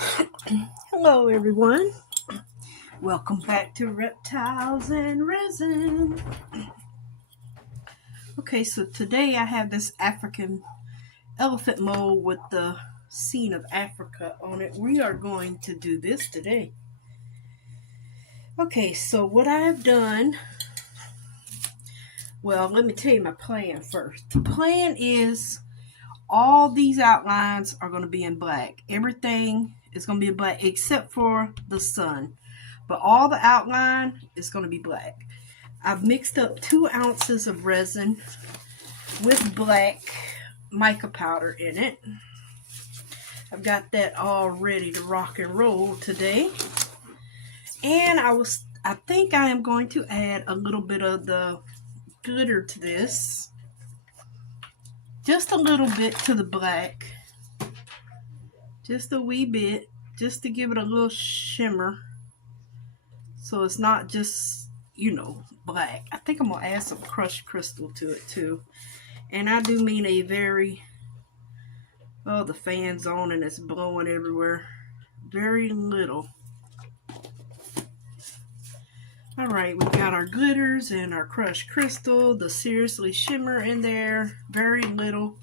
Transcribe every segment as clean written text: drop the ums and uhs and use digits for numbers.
Hello everyone, welcome back to Reptiles and Resin. Okay, so today I have this African elephant mold with the scene of Africa on it. We are going to do this today. Okay, so what I have done, well, let me tell you my plan first. The plan is all these outlines are going to be in black. Everything is going to be in black except for the sun. But all the outline is going to be black. I've mixed up 2 ounces of resin with black mica powder in it. I've got that all ready to rock and roll today. And I think I am going to add a little bit of the glitter to this. Just a little bit to the black. Just a wee bit. Just to give it a little shimmer. So it's not just, black. I think I'm going to add some crushed crystal to it too. And I do mean a very, the fan's on and it's blowing everywhere. Very little. Alright, we've got our glitters and our crushed crystal, the seriously shimmer in there. Very little.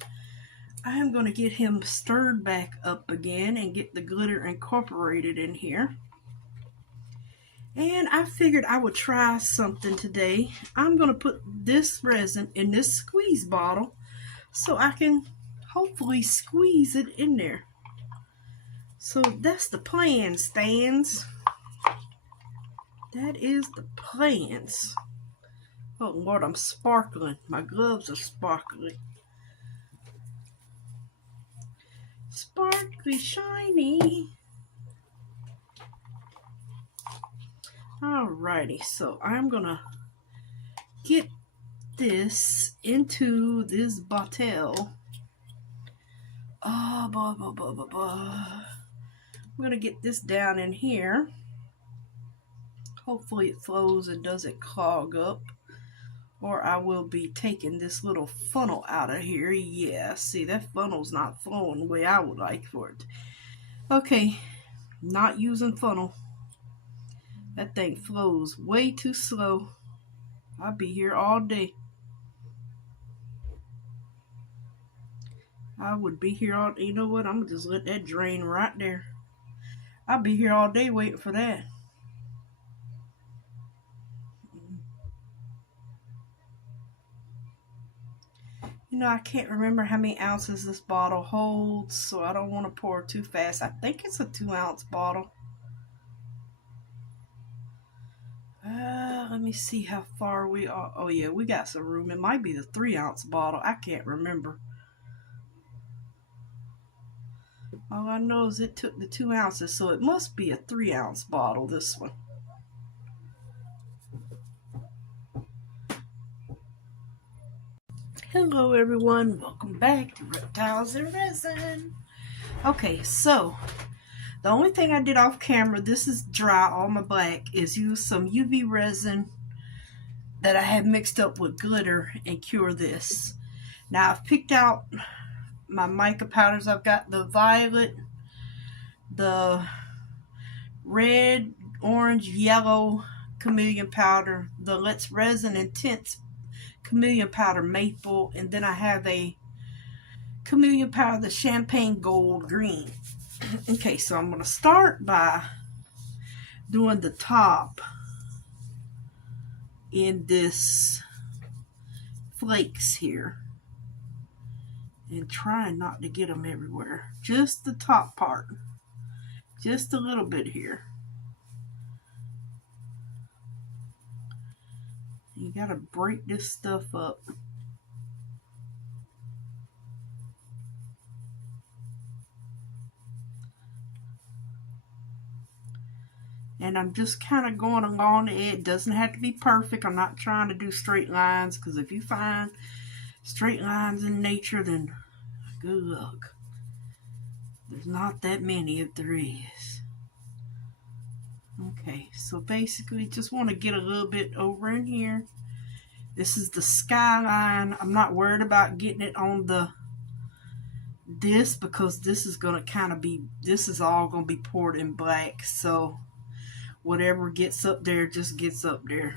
I am going to get him stirred back up again and get the glitter incorporated in here. And I figured I would try something today. I'm going to put this resin in this squeeze bottle so I can hopefully squeeze it in there. So that's the plan, Stans. That is the plans. Oh Lord, I'm sparkling. My gloves are sparkling. Sparkly, shiny. Alrighty, so I'm gonna get this into this bottle. I'm gonna get this down in here. Hopefully it flows and doesn't clog up. Or I will be taking this little funnel out of here. Yeah, see, that funnel's not flowing the way I would like for it. Okay, not using funnel. That thing flows way too slow. I'll be here all day. I would be here all day. You know what? I'm going to just let that drain right there. I'll be here all day waiting for that. I can't remember how many ounces this bottle holds, so I don't want to pour too fast. I think it's a 2-ounce bottle. Let me see how far we are. Oh yeah, we got some room. It might be the 3-ounce bottle. I can't remember. All I know is it took the 2 ounces, so it must be a 3-ounce bottle, this one. Hello everyone, welcome back to Reptiles and Resin. Okay, so the only thing I did off camera, this is dry, all my black, is use some UV resin that I have mixed up with glitter and cure this. Now I've picked out my mica powders. I've got the violet, the red, orange, yellow chameleon powder, the Let's Resin Intense chameleon powder maple, and then I have a chameleon powder, the champagne gold green. Okay, so I'm going to start by doing the top in this flakes here and trying not to get them everywhere. Just the top part. Just a little bit here. You gotta break this stuff up. And I'm just kind of going along the edge. It doesn't have to be perfect. I'm not trying to do straight lines, because if you find straight lines in nature, then good luck. There's not that many if there is. Okay, so basically just want to get a little bit over in here. This is the skyline. I'm not worried about getting it on the this because this is going to kind of be, this is all going to be poured in black. So whatever gets up there just gets up there.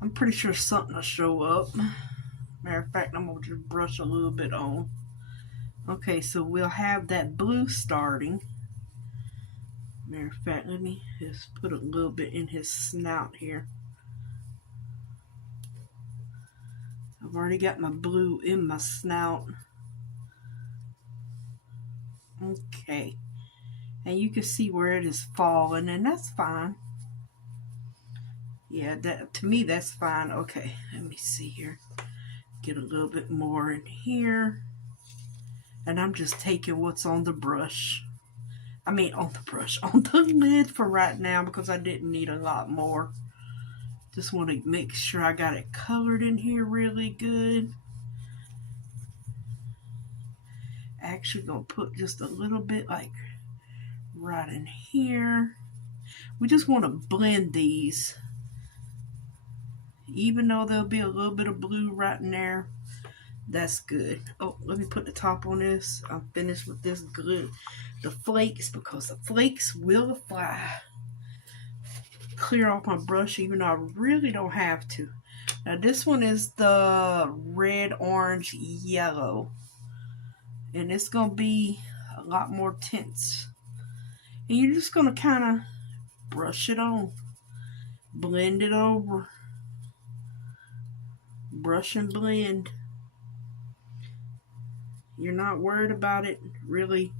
I'm pretty sure something will show up. Matter of fact, I'm going to just brush a little bit on. Okay, so we'll have that blue starting. Matter of fact, let me just put a little bit in his snout here. I've already got my blue in my snout. Okay. And you can see where it is falling, and that's fine. Yeah, that to me that's fine. Okay, let me see here. Get a little bit more in here. And I'm just taking what's on the brush. I mean on the brush, on the lid for right now because I didn't need a lot more. Just want to make sure I got it colored in here really good. Actually gonna put just a little bit like right in here. We just want to blend these. Even though there'll be a little bit of blue right in there, that's good. Oh, let me put the top on this. I'm finished with this glue. The flakes, because the flakes will fly. Clear off my brush, even though I really don't have to. Now this one is the red, orange, yellow. And it's going to be a lot more tints. And you're just going to kind of brush it on. Blend it over. Brush and blend. You're not worried about it really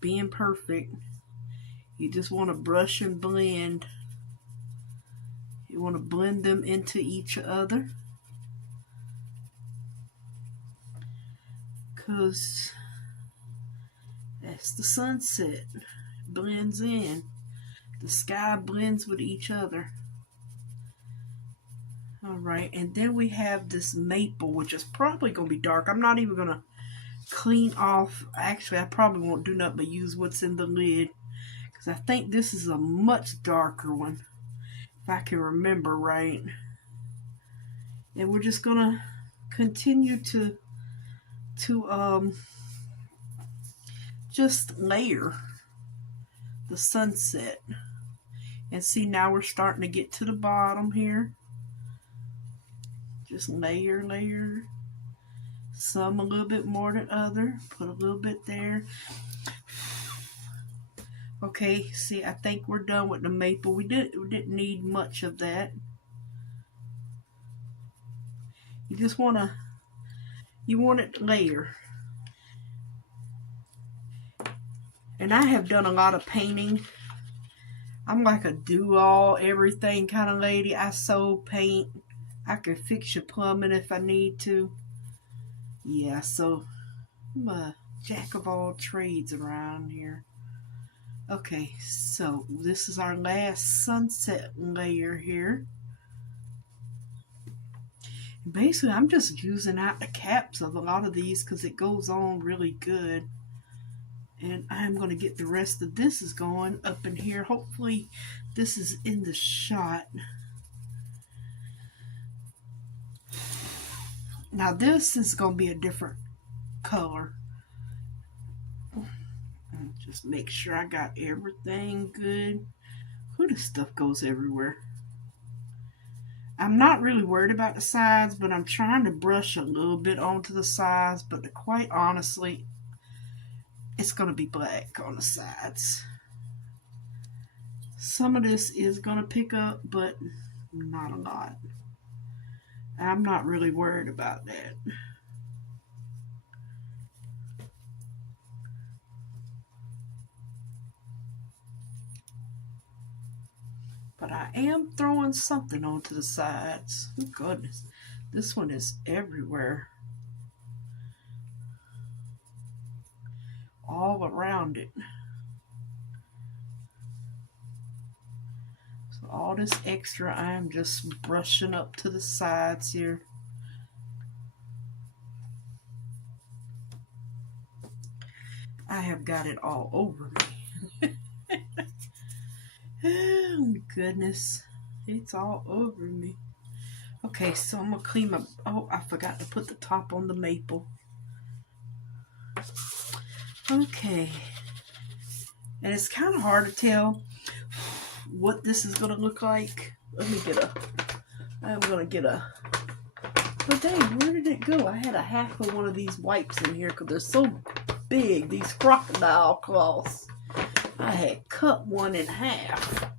being perfect. You just want to brush and blend. You want to blend them into each other. Because that's the sunset. Blends in. The sky blends with each other. Alright, and then we have this maple, which is probably going to be dark. I'm not even going to clean off. Actually, I probably won't do nothing but use what's in the lid. Because I think this is a much darker one. If I can remember right. And we're just going to continue to just layer the sunset. And see, now we're starting to get to the bottom here. Just layer. Some a little bit more than other. Put a little bit there. Okay, see, I think we're done with the maple. We didn't need much of that. You just want it to layer. And I have done a lot of painting. I'm like a do-all everything kind of lady. I sew, paint. I can fix your plumbing if I need to. Yeah, so I'm a jack of all trades around here. Okay, so this is our last sunset layer here. Basically, I'm just using out the caps of a lot of these because it goes on really good. And I'm going to get the rest of this is going up in here. Hopefully, this is in the shot. Now this is going to be a different color. Just make sure I got everything good. Ooh, this stuff goes everywhere. I'm not really worried about the sides, but I'm trying to brush a little bit onto the sides. But quite honestly, it's going to be black on the sides. Some of this is going to pick up, but not a lot. I'm not really worried about that. But I am throwing something onto the sides. Oh goodness, this one is everywhere. All around it. So all this extra I am just brushing up to the sides here. I have got it all over me. Oh goodness, it's all over me. Okay, so I'm gonna clean my, oh, I forgot to put the top on the maple. Okay. And it's kind of hard to tell what this is going to look like. Let me get a, I'm going to get a, oh dang, where did it go? I had a half of one of these wipes in here because they're so big, these crocodile cloths. I had cut one in half.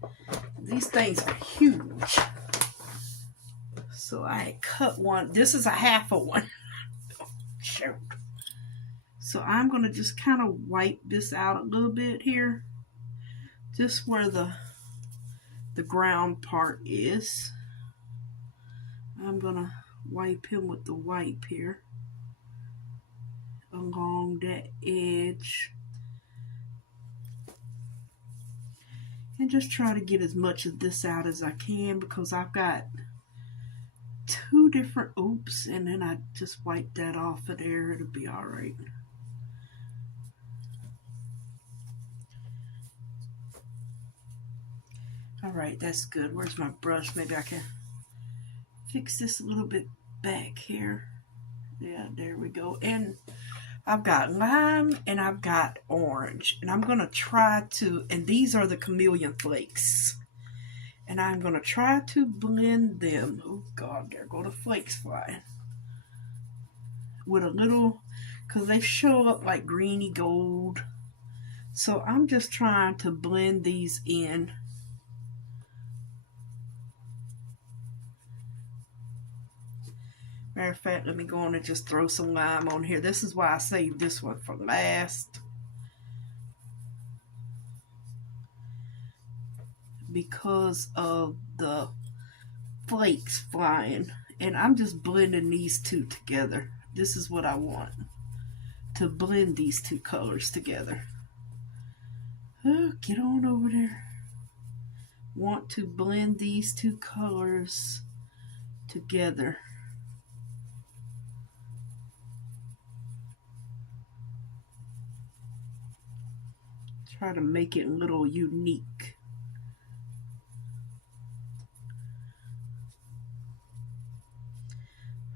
These things are huge. So I had cut one. This is a half of one. Shoot. So I'm going to just kind of wipe this out a little bit here. Just where the ground part is. I'm going to wipe him with the wipe here. Along that edge. And just try to get as much of this out as I can because I've got two different, oops, and then I just wipe that off of there. It'll be all right. All right, that's good. Where's my brush? Maybe I can fix this a little bit back here. Yeah, there we go. And I've got lime and I've got orange. And I'm going to try to, and these are the chameleon flakes. And I'm going to try to blend them. Oh, God, there go the flakes flying. With a little, because they show up like greeny gold. So I'm just trying to blend these in. Matter of fact, let me go on and just throw some lime on here. This is why I saved this one for last. Because of the flakes flying. And I'm just blending these two together. This is what I want. To blend these two colors together. Oh, get on over there. Want to blend these two colors together. Try to make it a little unique.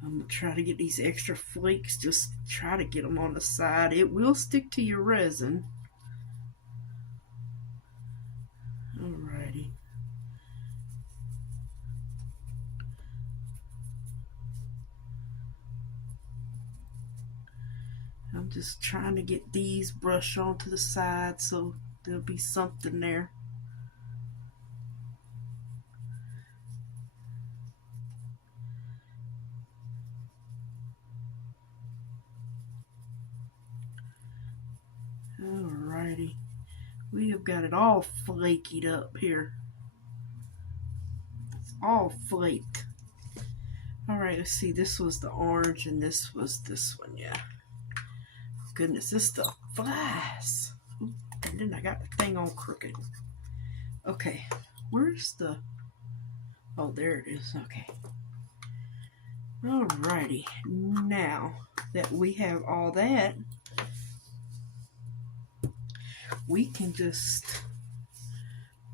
I'm going to try to get these extra flakes, just try to get them on the side. It will stick to your resin. Alrighty. I'm just trying to get these brushed onto the side so there'll be something there. Alrighty. We have got it all flakied up here. It's all flaked. Alright, let's see. This was the orange and this was this one, yeah. Goodness, this stuff flies. And then I got the thing on crooked. Okay, where's the... Oh, there it is. Okay. Alrighty. Now that we have all that, we can just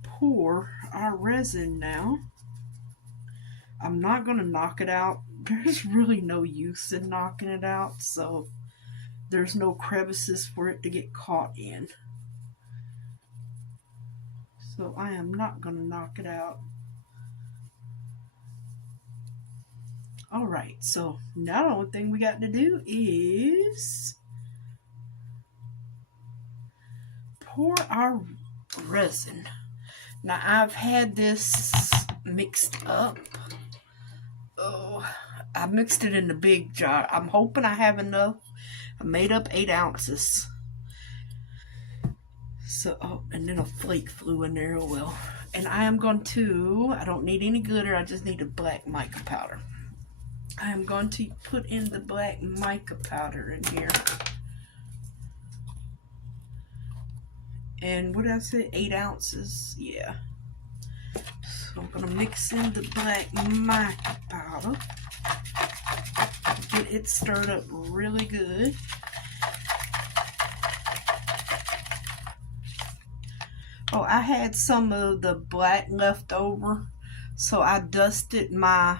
pour our resin now. I'm not going to knock it out. There's really no use in knocking it out, so there's no crevices for it to get caught in. So I am not going to knock it out. Alright, so now the only thing we got to do is pour our resin. Now I've had this mixed up. Oh, I mixed it in the big jar. I'm hoping I have enough. I made up 8 ounces. So, oh, and then a flake flew in there. Oh well. And I am going to, I don't need any glitter. I just need a black mica powder. I am going to put in the black mica powder in here. And what did I say? 8 ounces? Yeah. So I'm going to mix in the black mica powder. Get it stirred up really good. Oh, I had some of the black left over, so I dusted my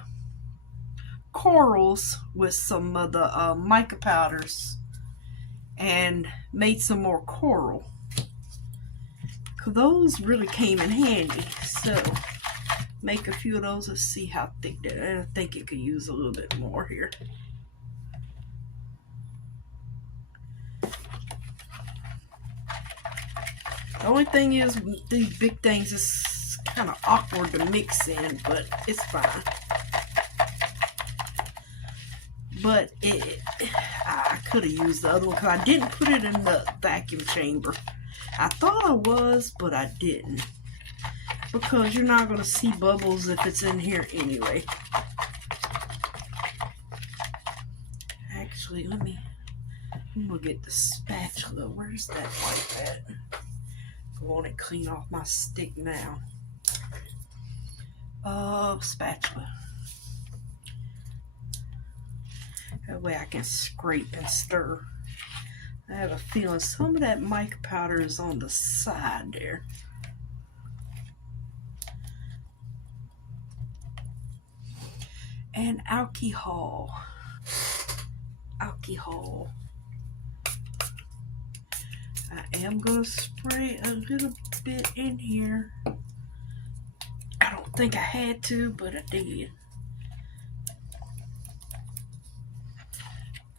corals with some of the mica powders. and made some more coral. Those really came in handy. So make a few of those. Let's see how thick that. I think it could use a little bit more here. The only thing is, these big things is kind of awkward to mix in, but it's fine. But I could have used the other one because I didn't put it in the vacuum chamber. I thought I was, but I didn't. Because you're not going to see bubbles if it's in here anyway. Actually, I'm going to get the spatula. Where's that white at? I want it clean off my stick now. Spatula. That way I can scrape and stir. I have a feeling some of that mica powder is on the side there. And alcohol. Alcohol. I am going to spray a little bit in here. I don't think I had to, but I did.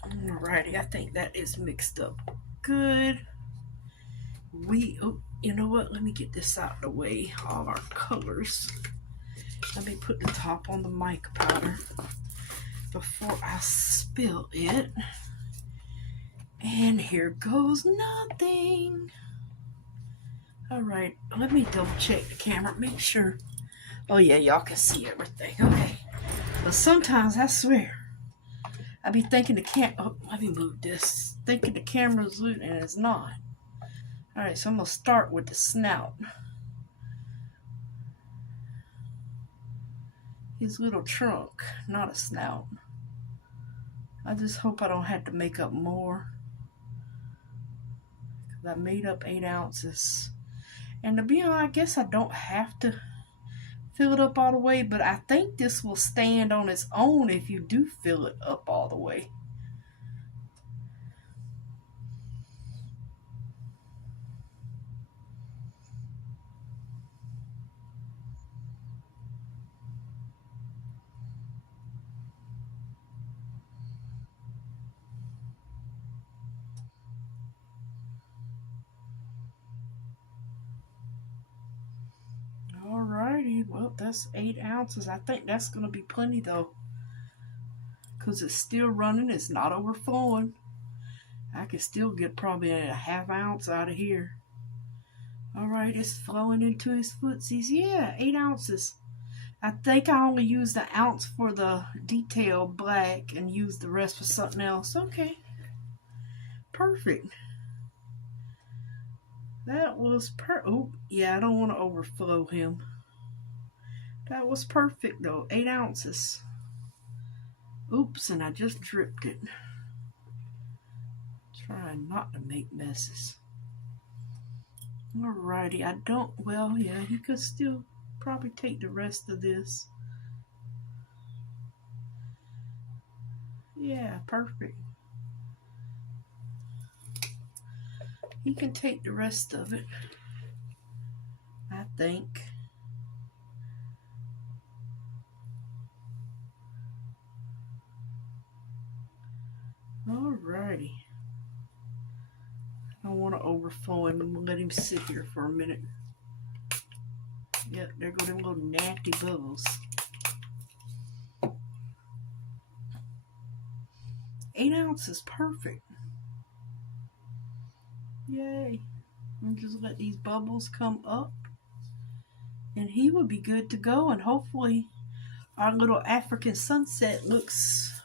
Alrighty, I think that is mixed up good. You know what? Let me get this out of the way. All our colors. Let me put the top on the mica powder before I spill it. And here goes nothing. Alright, let me double check the camera, make sure. Oh yeah, y'all can see everything. Okay. But sometimes, I swear, I be thinking let me move this. Thinking the camera's lit and it's not. Alright, so I'm going to start with the snout. His little trunk, not a snout. I just hope I don't have to make up more. Because I made up 8 ounces. And to be honest, I guess I don't have to fill it up all the way, but I think this will stand on its own if you do fill it up all the way. Alrighty, well, that's 8 ounces. I think that's going to be plenty though, because it's still running. It's not overflowing. I can still get probably a ½ ounce out of here. Alright, it's flowing into his footsies. Yeah, 8 ounces. I think I only used an ounce for the detail black and used the rest for something else. Okay. Perfect. That was oh, yeah, I don't want to overflow him. That was perfect though. 8 ounces. Oops, and I just dripped it. Trying not to make messes. Alrighty, well, yeah, he could still probably take the rest of this. Yeah, perfect. He can take the rest of it, I think. Alrighty. I don't want to overflow him. I'm going to let him sit here for a minute. Yep, there go them little nasty bubbles. 8 ounces, perfect. Yay. And just let these bubbles come up. And he will be good to go. And hopefully our little African sunset looks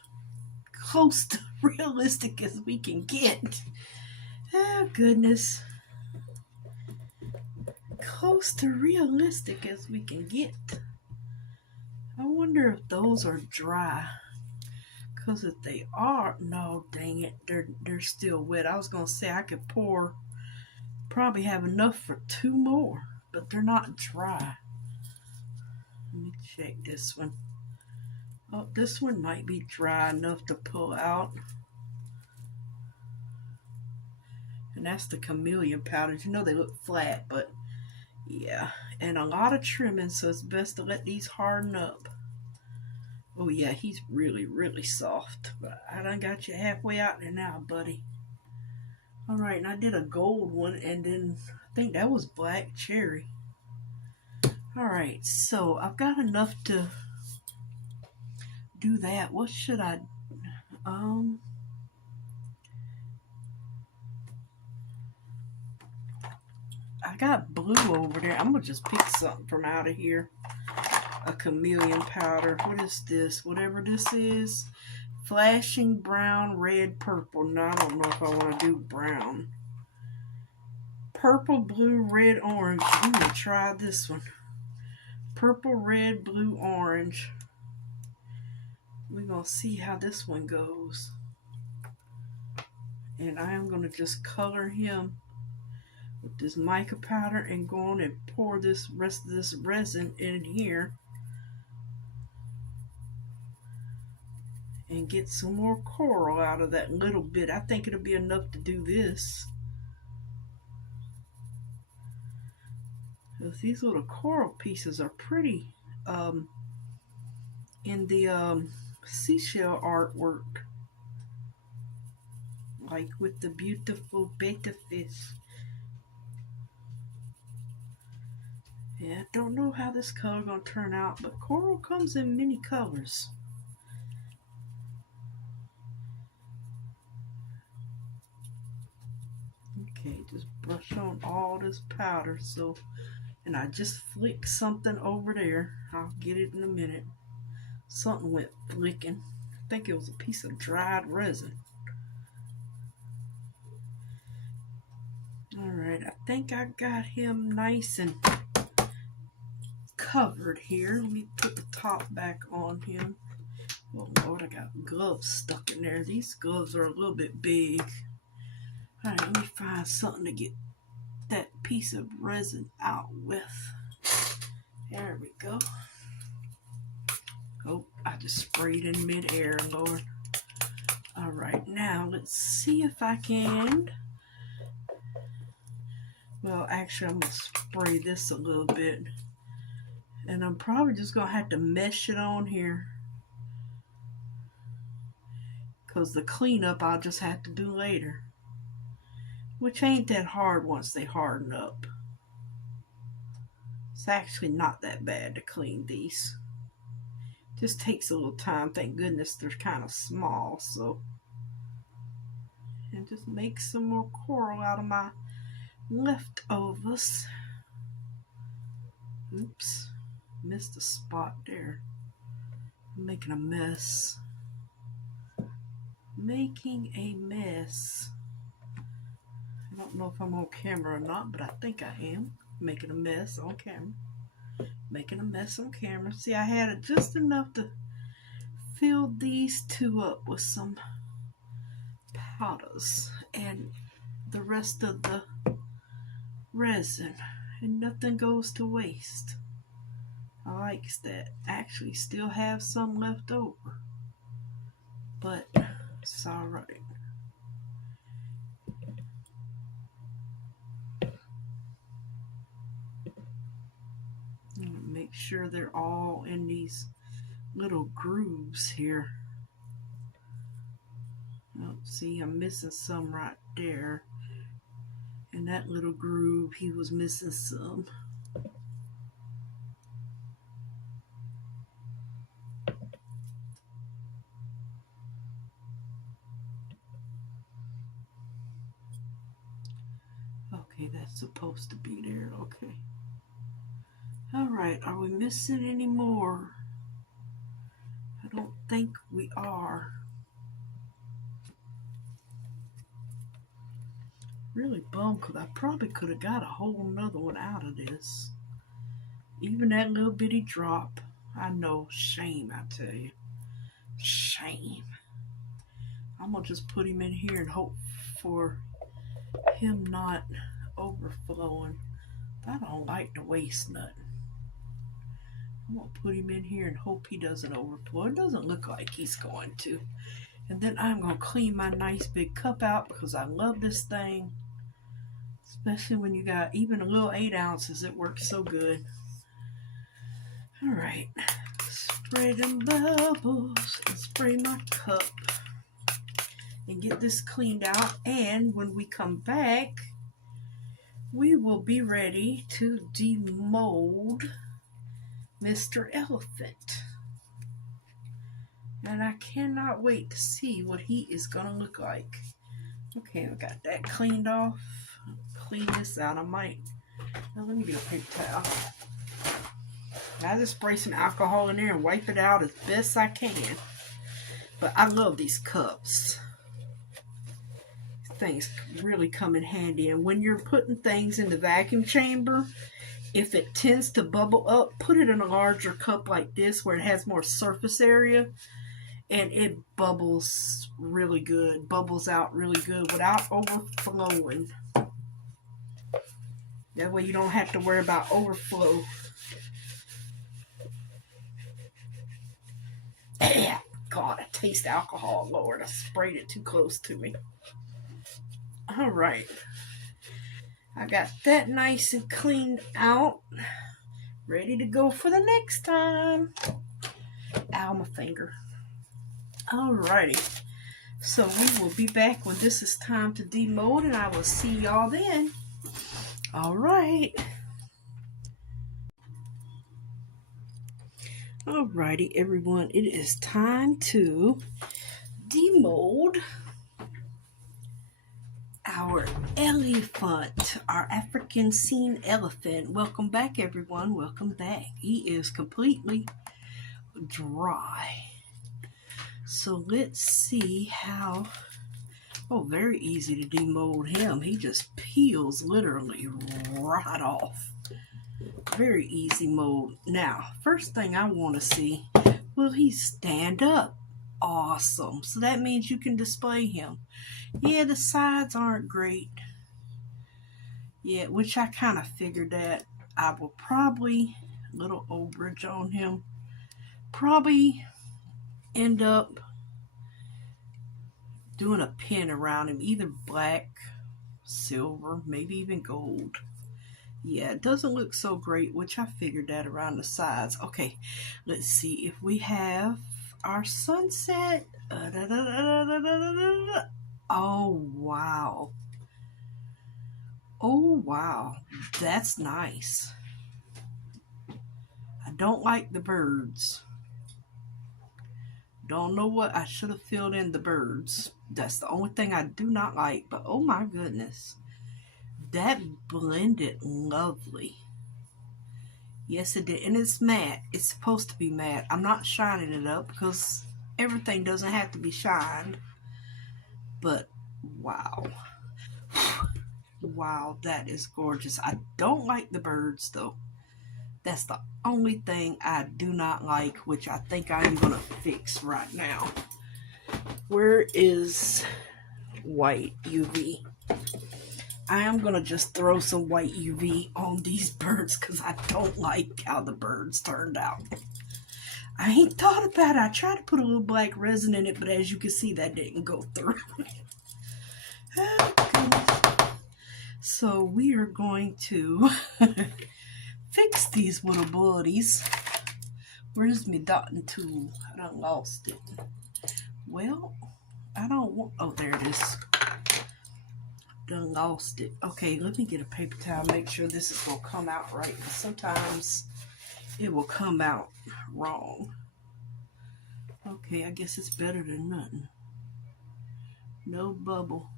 close to realistic as we can get. Oh, goodness. Close to realistic as we can get. I wonder if those are dry. Because if they are, no, dang it, they're still wet. I was going to say I could probably have enough for 2 more, but they're not dry. Let me check this one. Oh, this one might be dry enough to pull out. And that's the chameleon powders. You know they look flat, but yeah. And a lot of trimming, so it's best to let these harden up. Oh yeah, he's really, really soft. But I done got you halfway out there now, buddy. Alright, and I did a gold one, and then I think that was black cherry. Alright, so I've got enough to do that. What should I I got blue over there. I'm gonna just pick something from out of here. A chameleon powder. What is this? Whatever this is. Flashing brown, red, purple. No, I don't know if I want to do brown. Purple, blue, red, orange. I'm gonna try this one. Purple, red, blue, orange. We're gonna see how this one goes. And I am gonna just color him with this mica powder and go on and pour this rest of this resin in here and get some more coral out of that little bit. I think it'll be enough to do this. These little coral pieces are pretty in the seashell artwork, like with the beautiful betta fish. Yeah, I don't know how this color gonna turn out, but coral comes in many colors. Okay, just brush on all this powder. So, and I just flicked something over there. I'll get it in a minute. Something went flicking. I think it was a piece of dried resin. Alright, I think I got him nice and covered here. Let me put the top back on him. Oh Lord, I got gloves stuck in there. These gloves are a little bit big. Alright, let me find something to get that piece of resin out with. There we go. Oh, I just sprayed in midair, Lord. Alright, now let's see if I can. Well, actually, I'm going to spray this a little bit. And I'm probably just going to have to mesh it on here. Because the cleanup I'll just have to do later. Which ain't that hard once they harden up. It's actually not that bad to clean these. Just takes a little time. Thank goodness they're kind of small. So, and just make some more coral out of my leftovers. Oops, missed a spot there. I'm making a mess. Making a mess. I don't know if I'm on camera or not, but I think I am. Making a mess on camera. Making a mess on camera. See, I had it just enough to fill these two up with some powders and the rest of the resin, and nothing goes to waste. I like that. Actually, still have some left over, but it's all right. Make sure they're all in these little grooves here. Oh, see, I'm missing some right there. In that little groove, he was missing some. Okay, that's supposed to be there. Okay. Alright, are we missing any more? I don't think we are. Really bummed because I probably could have got a whole nother one out of this. Even that little bitty drop. I know, shame, I tell you. Shame. I'm going to just put him in here and hope for him not overflowing. I don't like to waste nothing. I'm going to put him in here and hope he doesn't overflow. It doesn't look like he's going to. And then I'm going to clean my nice big cup out because I love this thing. Especially when you got even a little 8 ounces, it works so good. All right, spray them bubbles and spray my cup and get this cleaned out. And when we come back, we will be ready to demold Mr. Elephant. And I cannot wait to see what he is gonna look like. Okay, I got that cleaned off. Clean this out. I might. Now let me get a paper towel. I just spray some alcohol in there and wipe it out as best I can. But I love these cups. Things really come in handy. And when you're putting things in the vacuum chamber, if it tends to bubble up, put it in a larger cup like this where it has more surface area. And it bubbles really good, bubbles out really good without overflowing. That way you don't have to worry about overflow. God, I taste alcohol, Lord. I sprayed it too close to me. All right. I got that nice and cleaned out. Ready to go for the next time. Ow, my finger. Alrighty, so we will be back when this is time to demold, and I will see y'all then. Alright. Alrighty, everyone, it is time to demold our elephant, our African scene elephant. Welcome back, everyone. Welcome back. He is completely dry. So let's see how. Oh, very easy to demold him. He just peels literally right off. Very easy mold. Now, first thing I want to see, will he stand up? Awesome. So that means you can display him. Yeah, the sides aren't great. Yeah, which I kind of figured that. I will probably, little overage on him, probably end up doing a pin around him, either black, silver, maybe even gold. Yeah, it doesn't look so great, which I figured that around the sides. Okay, let's see if we have our sunset. Oh, wow. Oh, wow. That's nice. I don't like the birds. Don't know what I should have filled in the birds. That's the only thing I do not like. But oh my goodness. That blended lovely. Yes, it did. And it's matte. It's supposed to be matte. I'm not shining it up because everything doesn't have to be shined. But wow. Wow, that is gorgeous. I don't like the birds though. That's the only thing I do not like, which I think I'm going to fix right now. Where is white UV? I am going to just throw some white UV on these birds because I don't like how the birds turned out. I ain't thought about it. I tried to put a little black resin in it, but as you can see, that didn't go through. Oh, so we are going to fix these little buddies. Where's my dotting tool? I done lost it. Well, I don't want. Oh, there it is. Done lost it. Okay, let me get a paper towel. Make sure this is gonna come out right. Sometimes it will come out wrong. Okay, I guess it's better than nothing. No bubble.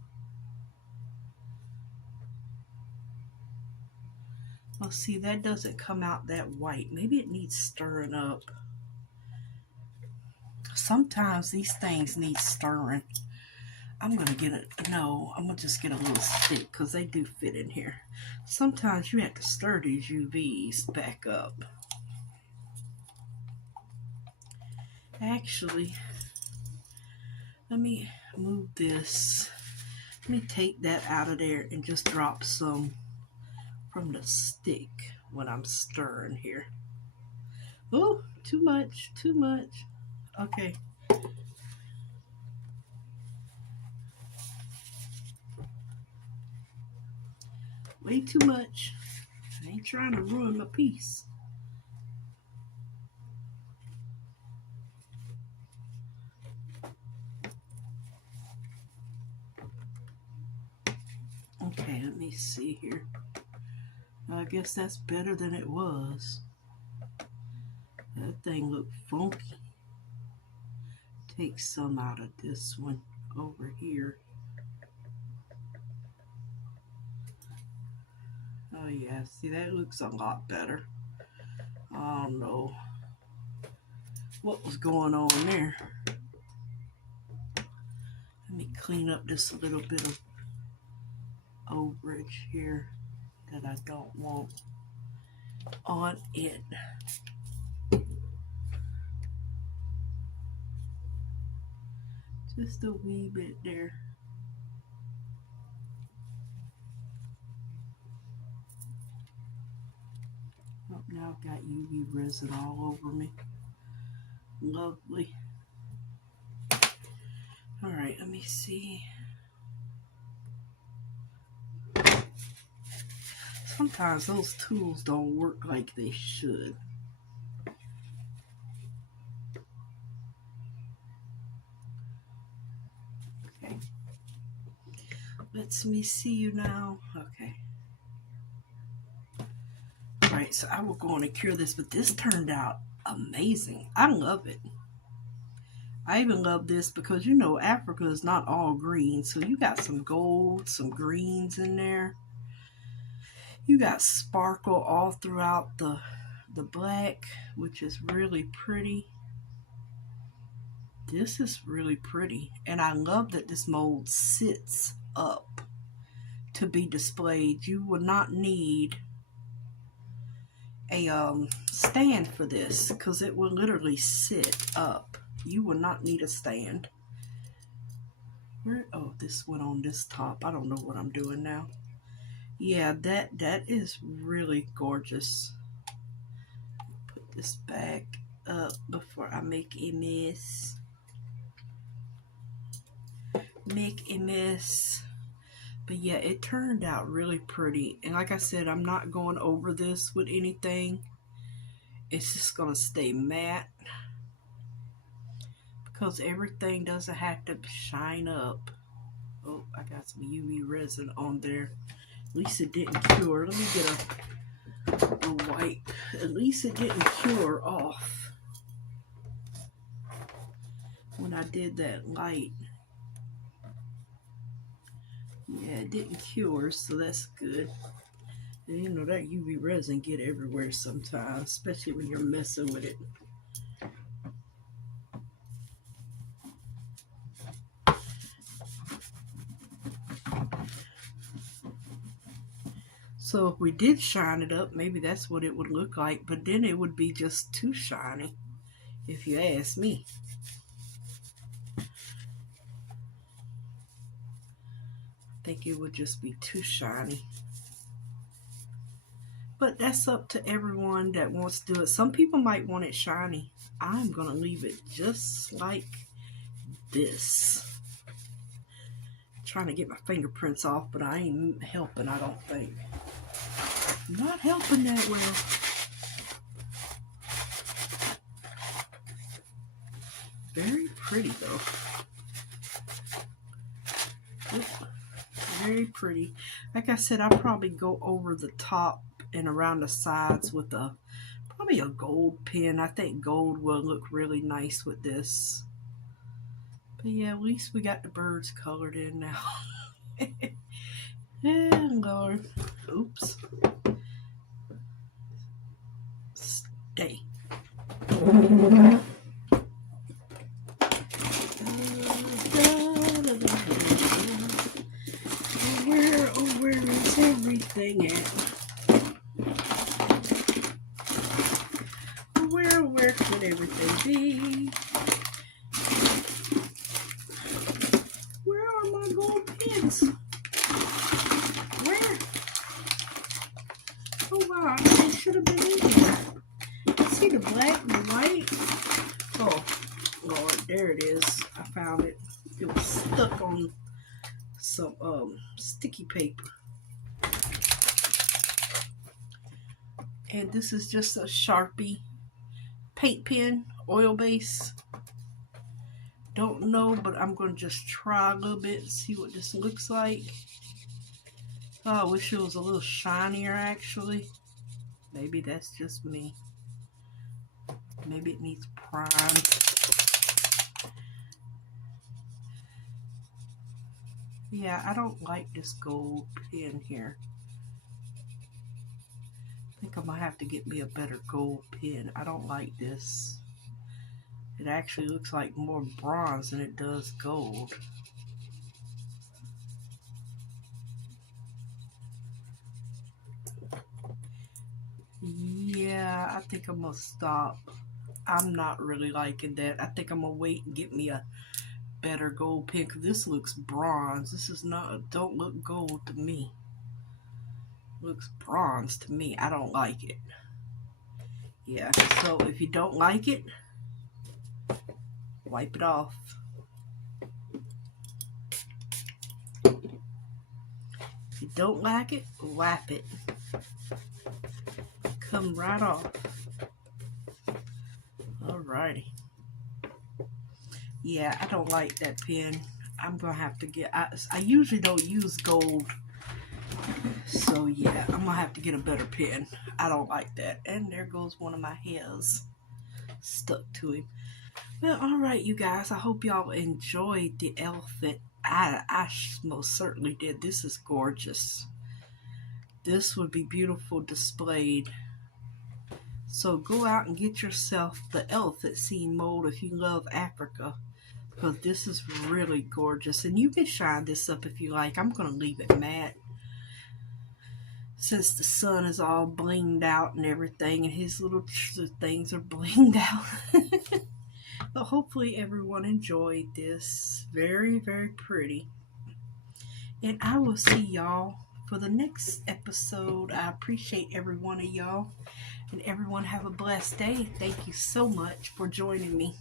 Well, see, that doesn't come out that white. Maybe it needs stirring up. Sometimes these things need stirring. I'm going to get it. No, I'm going to just get a little stick because they do fit in here. Sometimes you have to stir these UVs back up. Actually, let me move this. Let me take that out of there and just drop some from the stick when I'm stirring here. Oh, too much, too much. Okay. Way too much. I ain't trying to ruin my piece. Okay, let me see here. I guess that's better than it was. That thing looked funky. Take some out of this one over here. Oh yeah, see, that looks a lot better. I don't know what was going on there. Let me clean up this little bit of overage here that I don't want on it. Just a wee bit there. Oh, now I've got UV resin all over me. Lovely. All right, let me see. Sometimes those tools don't work like they should. Okay. Let me see you now. Okay. All right, so I will go on and cure this, but this turned out amazing. I love it. I even love this because, you know, Africa is not all green. So you got some gold, some greens in there. You got sparkle all throughout the black, which is really pretty. This is really pretty. And I love that this mold sits up to be displayed. You will not need a stand for this because it will literally sit up. You will not need a stand. Where? Oh, this went on this top. I don't know what I'm doing now. Yeah, that is really gorgeous. Put this back up before I make a mess. But yeah, it turned out really pretty. And like I said, I'm not going over this with anything. It's just going to stay matte. Because everything doesn't have to shine up. Oh, I got some UV resin on there. At least it didn't cure. Let me get a wipe. At least it didn't cure off when I did that light. Yeah, it didn't cure, so that's good. And you know that UV resin get everywhere sometimes, especially when you're messing with it. So if we did shine it up, maybe that's what it would look like, but then it would be just too shiny, if you ask me. I think it would just be too shiny. But that's up to everyone that wants to do it. Some people might want it shiny. I'm going to leave it just like this. I'm trying to get my fingerprints off, but I ain't helping, I don't think. Not helping that well. Very pretty though. Oop, very pretty. Like I said, I'll probably go over the top and around the sides with probably a gold pen. I think gold will look really nice with this. But yeah, at least we got the birds colored in now. Yeah, Lord. Oops. Stay. Where is everything at? Where could everything be? Where are my gold pins? Where? Oh wow, they should have been in here. See the black and the white? Oh Lord, there it is. I found it. It was stuck on some sticky paper. And this is just a Sharpie paint pen, oil base. Don't know, but I'm going to just try a little bit and see what this looks like. Oh, I wish it was a little shinier actually. Maybe that's just me. Maybe it needs prime. Yeah, I don't like this gold pen here. I think I'm going to have to get me a better gold pen. I don't like this. It actually looks like more bronze than it does gold. Yeah, I think I'm going to stop. I'm not really liking that. I think I'm going to wait and get me a better gold pen because this looks bronze. This is not, don't look gold to me. Looks bronze to me. I don't like it. Yeah, so if you don't like it, wipe it off. If you don't like it, wipe it. Come right off. Alrighty. Yeah, I don't like that pen. I'm gonna have to get, I usually don't use gold. So yeah, I'm gonna have to get a better pen. I don't like that. And there goes one of my hairs stuck to him. Well, alright you guys, I hope y'all enjoyed the elephant. I most certainly did. This is gorgeous. This would be beautiful displayed. So go out and get yourself the elephant seed mold if you love Africa, because this is really gorgeous. And you can shine this up if you like. I'm going to leave it matte since the sun is all blinged out and everything, and his little things are blinged out. But hopefully everyone enjoyed this. Very, very pretty. And I will see y'all for the next episode. I appreciate every one of y'all. And everyone have a blessed day. Thank you so much for joining me.